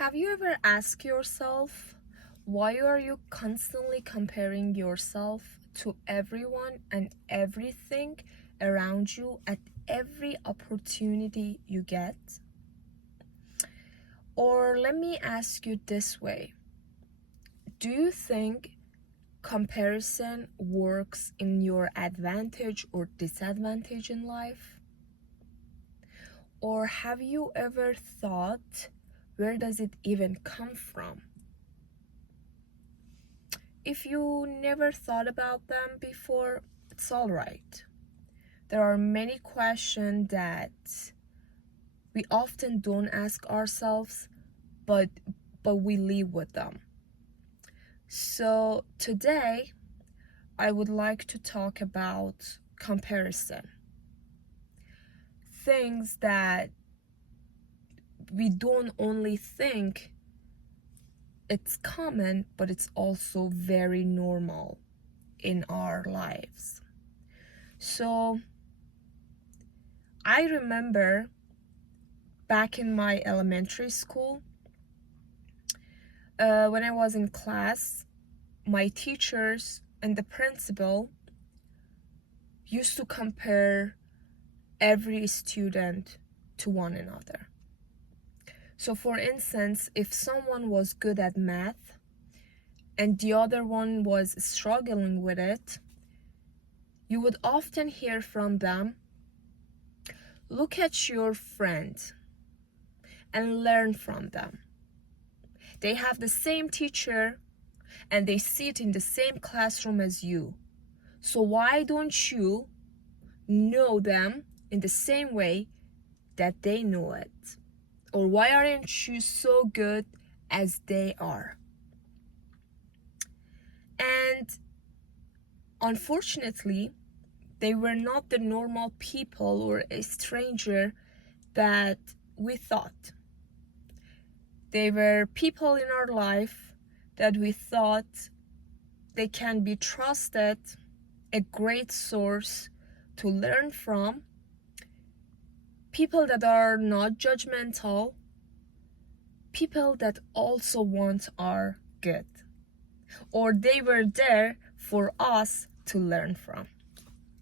Have you ever asked yourself, why are you constantly comparing yourself to everyone and everything around you at every opportunity you get? Or let me ask you this way. Do you think comparison works in your advantage or disadvantage in life? Or have you ever thought, where does it even come from? If you never thought about them before, it's all right. There are many questions that we often don't ask ourselves, but we live with them. So today, I would like to talk about comparison. Things that we don't only think it's common, but it's also very normal in our lives. So I remember back in my elementary school, when I was in class, my teachers and the principal used to compare every student to one another. So for instance, if someone was good at math and the other one was struggling with it, you would often hear from them, look at your friend and learn from them. They have the same teacher and they sit in the same classroom as you. So why don't you know them in the same way that they know it? Or why aren't you so good as they are? And unfortunately, they were not the normal people or a stranger that we thought. They were people in our life that we thought they can be trusted, a great source to learn from, people that are not judgmental, people that also want our good, or they were there for us to learn from,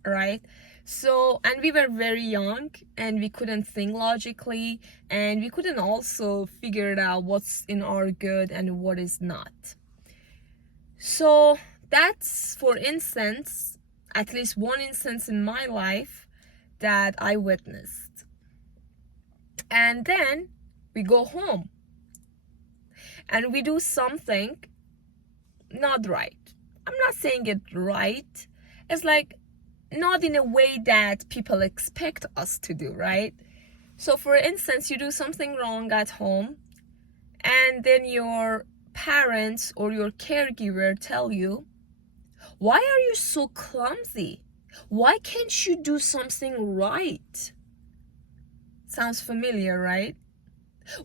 right? So, and we were very young and we couldn't think logically, and we couldn't also figure it out what's in our good and what is not. So that's, for instance, at least one instance in my life that I witnessed. And then we go home and we do something not right. I'm not saying it right. It's like not in a way that people expect us to do, right? So for instance, you do something wrong at home and then your parents or your caregiver tell you, why are you so clumsy? Why can't you do something right? Sounds familiar, right?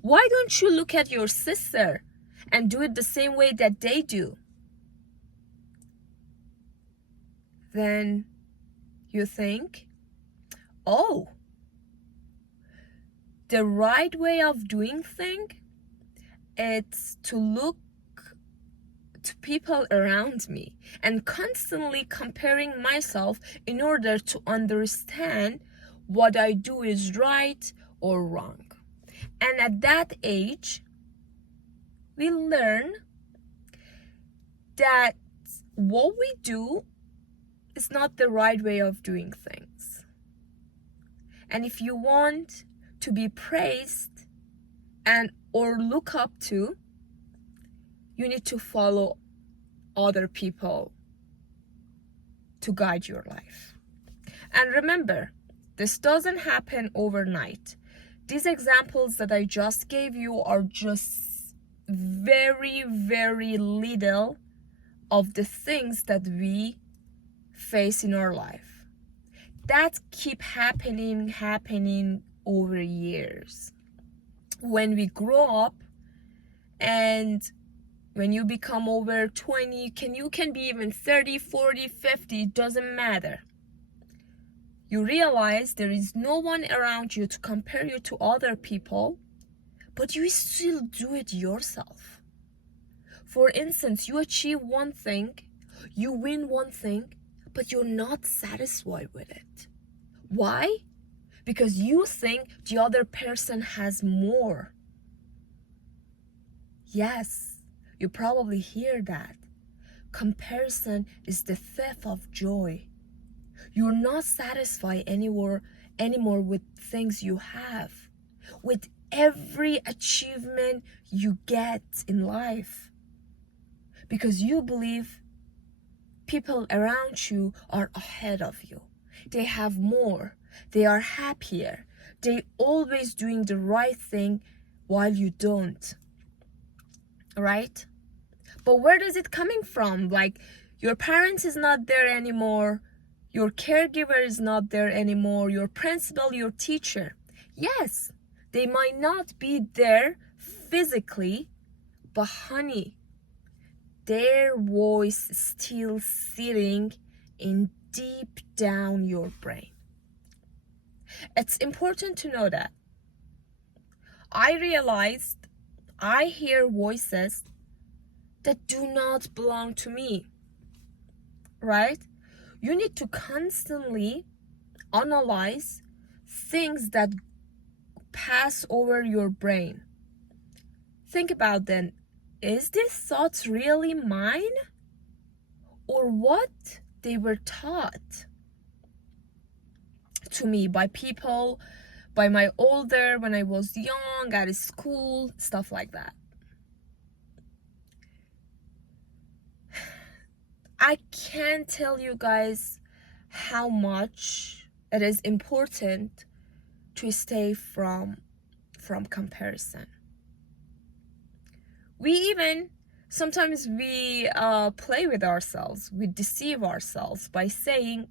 Why don't you look at your sister and do it the same way that they do? Then you think, oh, the right way of doing things, it's to look to people around me and constantly comparing myself in order to understand what I do is right or wrong. And at that age, we learn that what we do is not the right way of doing things. And if you want to be praised and or look up to, you need to follow other people to guide your life. And remember, this doesn't happen overnight. These examples that I just gave you are just very, very little of the things that we face in our life. That keep happening over years. When we grow up and when you become over 20, you can be even 30, 40, 50, it doesn't matter. You realize there is no one around you to compare you to other people, but you still do it yourself. For instance, you achieve one thing, you win one thing, but you're not satisfied with it. Why? Because you think the other person has more. Yes, you probably hear that. Comparison is the thief of joy. You're not satisfied anymore with things you have, with every achievement you get in life. Because you believe people around you are ahead of you. They have more. They are happier. They always doing the right thing while you don't. Right? But where is it coming from? Like, your parents is not there anymore. Your caregiver is not there anymore. Your principal, your teacher. Yes, they might not be there physically, but honey, their voice is still sitting in deep down your brain. It's important to know that. I realized I hear voices that do not belong to me, right? You need to constantly analyze things that pass over your brain. Think about then, is this thought really mine? Or what they were taught to me by people, by my older, when I was young, at school, stuff like that. I can't tell you guys how much it is important to stay from comparison. Sometimes we play with ourselves, we deceive ourselves by saying,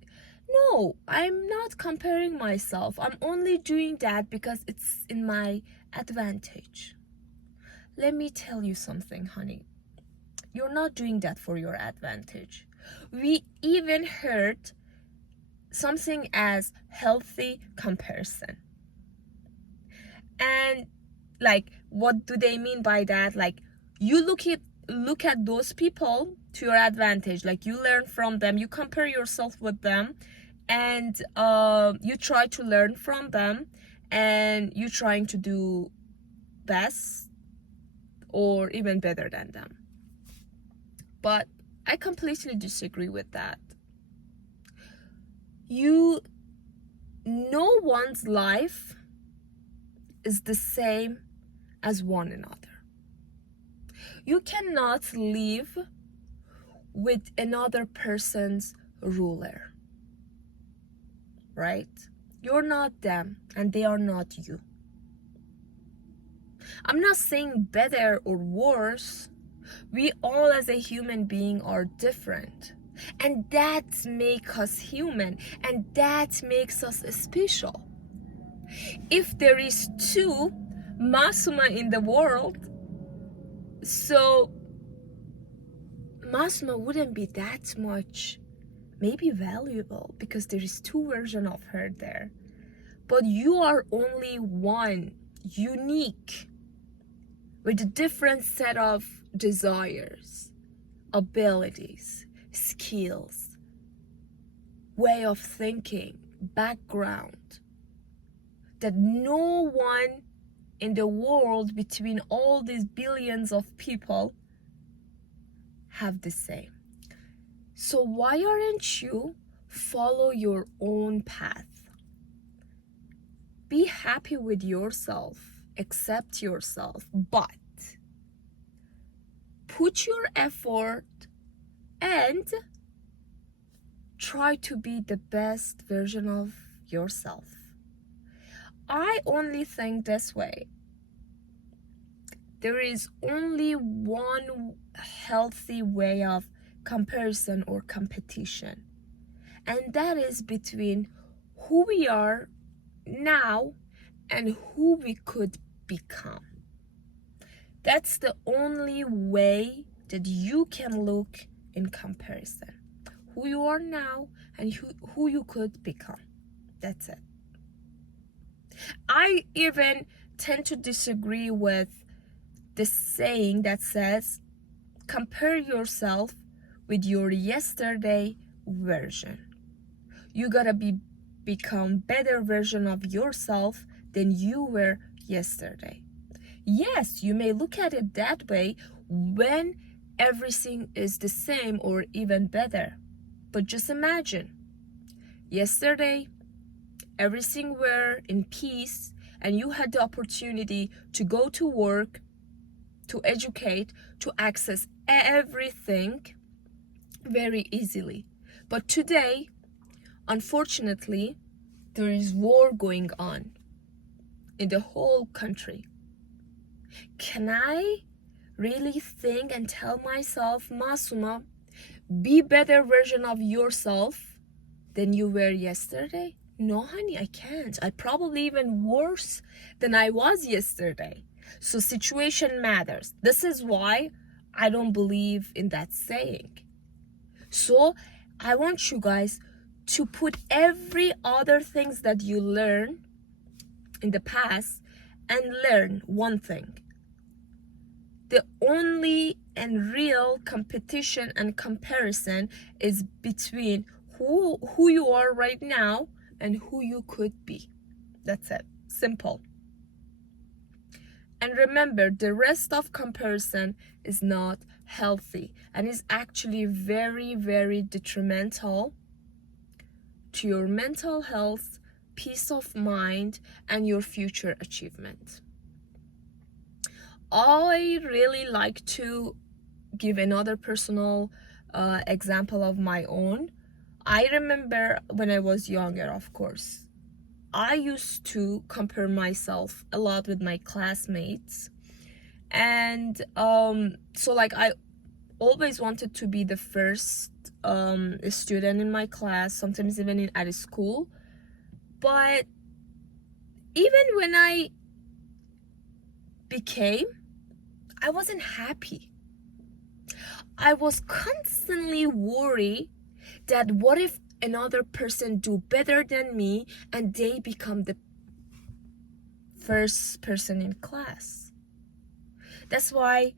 no, I'm not comparing myself, I'm only doing that because it's in my advantage. Let me tell you something, honey. You're not doing that for your advantage. We even heard something as healthy comparison. And like, what do they mean by that? Like, you look at those people to your advantage. Like, you learn from them, you compare yourself with them, and you try to learn from them, and you're trying to do best or even better than them. But I completely disagree with that. No one's life is the same as one another. You cannot live with another person's ruler, right? You're not them and they are not you. I'm not saying better or worse. We all as a human being are different. And that makes us human, and that makes us special. If there is two masoumehm in the world, so masoumehm wouldn't be that much maybe valuable because there is two versions of her there. But you are only one, unique, with a different set of desires, abilities, skills, way of thinking, background, that no one in the world between all these billions of people have the same. So why aren't you follow your own path? Be happy with yourself, accept yourself, but put your effort and try to be the best version of yourself. I only think this way. There is only one healthy way of comparison or competition, and that is between who we are now and who we could become. That's the only way that you can look in comparison. Who you are now and who you could become. That's it. I even tend to disagree with this saying that says, compare yourself with your yesterday version. You gotta become better version of yourself than you were yesterday. Yes, you may look at it that way when everything is the same or even better. But just imagine, yesterday, everything were in peace and you had the opportunity to go to work, to educate, to access everything very easily. But today, unfortunately, there is war going on in the whole country. Can I really think and tell myself, Masuma, be better version of yourself than you were yesterday? No, honey, I can't. I probably even worse than I was yesterday. So situation matters. This is why I don't believe in that saying. So I want you guys to put every other things that you learn in the past and learn one thing. The only and real competition and comparison is between who you are right now and who you could be. That's it. Simple. And remember, the rest of comparison is not healthy and is actually very, very detrimental to your mental health, peace of mind, and your future achievement. I really like to give another personal example of my own. I remember when I was younger, of course, I used to compare myself a lot with my classmates. And so like I always wanted to be the first student in my class, sometimes even at school. But even when I became, I wasn't happy. I was constantly worried that what if another person do better than me and they become the first person in class. That's why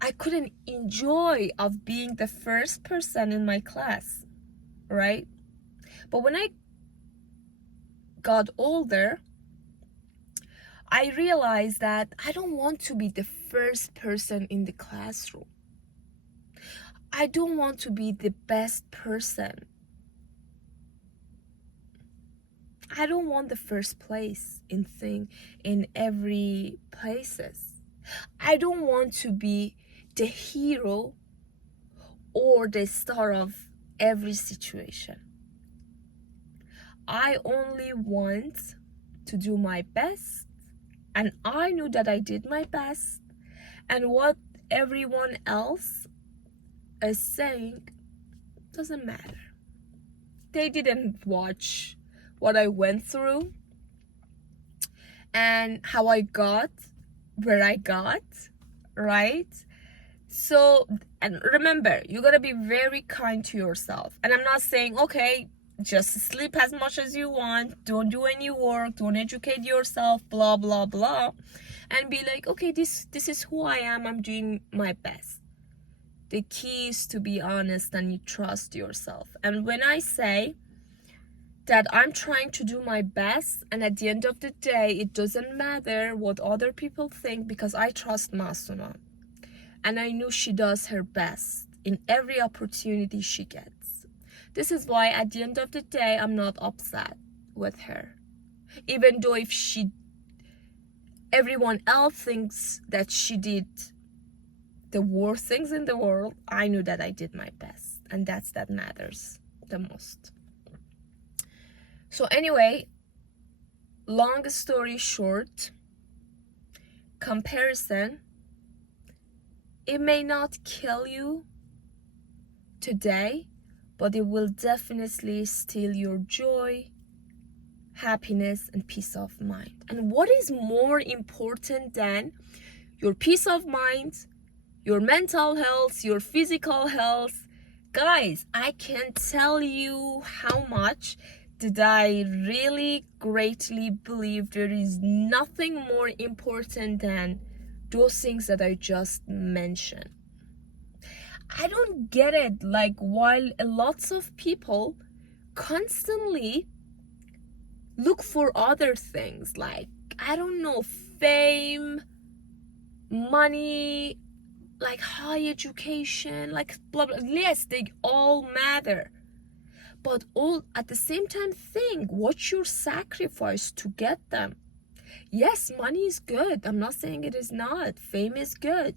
I couldn't enjoy of being the first person in my class, right? But when I got older, I realized that I don't want to be the first person in the classroom. I don't want to be the best person. I don't want the first place in every places. I don't want to be the hero or the star of every situation. I only want to do my best, and I knew that I did my best, and what everyone else is saying doesn't matter. They didn't watch what I went through and how I got where I got, right? So, and remember, you gotta be very kind to yourself. And I'm not saying, okay, just sleep as much as you want, don't do any work, don't educate yourself, blah blah blah, and be like, okay, this is who I am, I'm doing my best. The key is to be honest and you trust yourself. And when I say that I'm trying to do my best, and at the end of the day, it doesn't matter what other people think, because I trust Masuma. And I knew she does her best in every opportunity she gets. This is why at the end of the day, I'm not upset with her. Even though if everyone else thinks that she did the worst things in the world, I knew that I did my best. And that matters the most. So anyway, long story short, comparison, it may not kill you today, but it will definitely steal your joy, happiness, and peace of mind. And what is more important than your peace of mind, your mental health, your physical health? Guys, I can't tell you how much did I really greatly believe there is nothing more important than those things that I just mentioned. I don't get it. Like, while lots of people constantly look for other things, like, I don't know, fame, money, like high education, like blah blah. Yes, they all matter. But all at the same time, think what's your sacrifice to get them. Yes, money is good. I'm not saying it is not. Fame is good.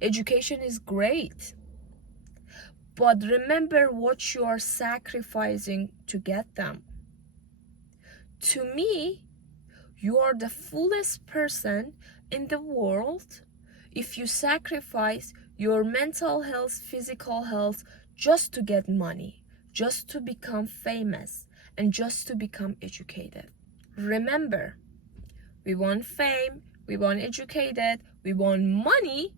Education is great. But remember what you are sacrificing to get them. To me, you are the fullest person in the world if you sacrifice your mental health, physical health, just to get money, just to become famous, and just to become educated. Remember, we want fame, we want educated, we want money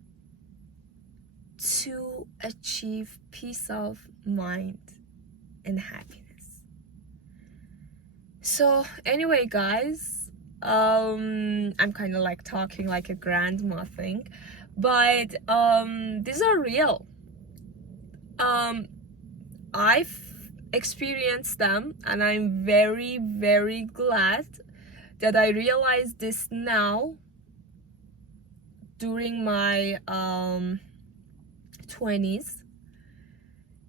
to achieve peace of mind and happiness. So anyway, guys, I'm kind of like talking like a grandma thing, but these are real. I've experienced them, and I'm very, very glad that I realized this now during my 20s.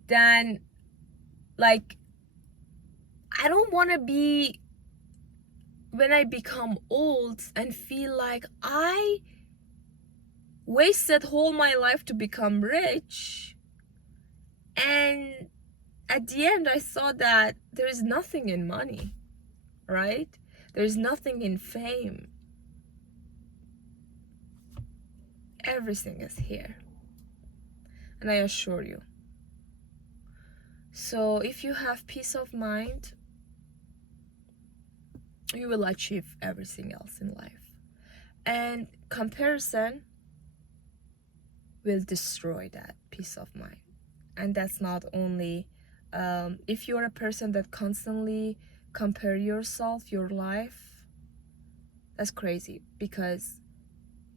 Then, like, I don't want to be, when I become old, and feel like I wasted whole my life to become rich, and at the end I thought that there is nothing in money, right? There's nothing in fame. Everything is here, and I assure you. So if you have peace of mind, you will achieve everything else in life. And comparison will destroy that peace of mind. And that's not only if you're a person that constantly compare yourself, your life, that's crazy, because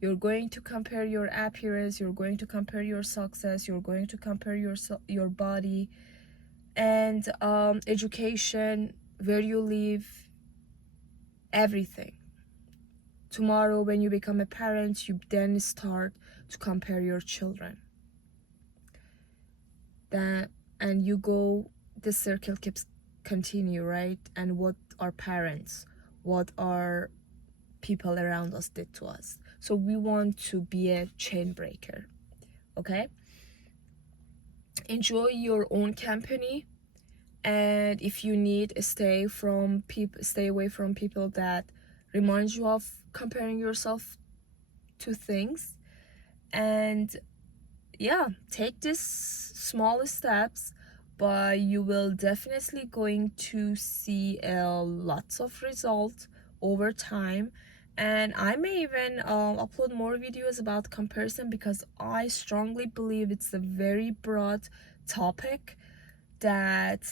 you're going to compare your appearance, you're going to compare your success, you're going to compare your body, and education, where you live, everything. Tomorrow when you become a parent, you then start to compare your children. And you go, the circle keeps continue, right? And what our parents, what our people around us did to us. So we want to be a chain breaker, okay? Enjoy your own company, and if you need, stay away from people that remind you of comparing yourself to things. And yeah, take these small steps, but you will definitely going to see lots of results over time. And I may even upload more videos about comparison, because I strongly believe it's a very broad topic that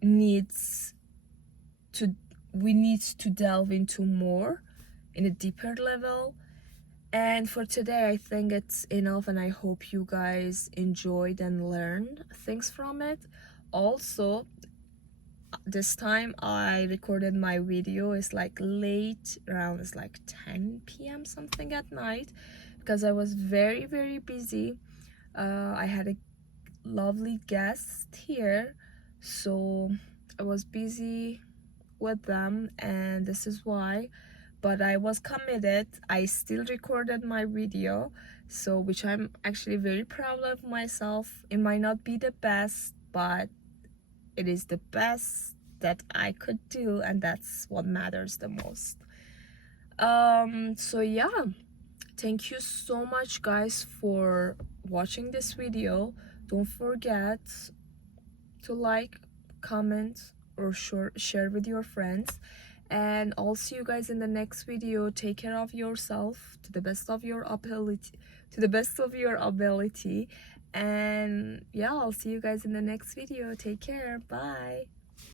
we need to delve into more in a deeper level. And for today, I think it's enough, and I hope you guys enjoyed and learned things from it. Also, this time I recorded my video, it's like late, around, it's like 10 p.m. something at night, because I was very, very busy. I had a lovely guest here, so I was busy with them, and this is why. But I was committed. I still recorded my video, so which I'm actually very proud of myself. It might not be the best, but it is the best that I could do, and that's what matters the most. So yeah, thank you so much, guys, for watching this video. Don't forget to like, comment, or share with your friends. And I'll see you guys in the next video. Take care of yourself to the best of your ability. And yeah, I'll see you guys in the next video. Take care. Bye.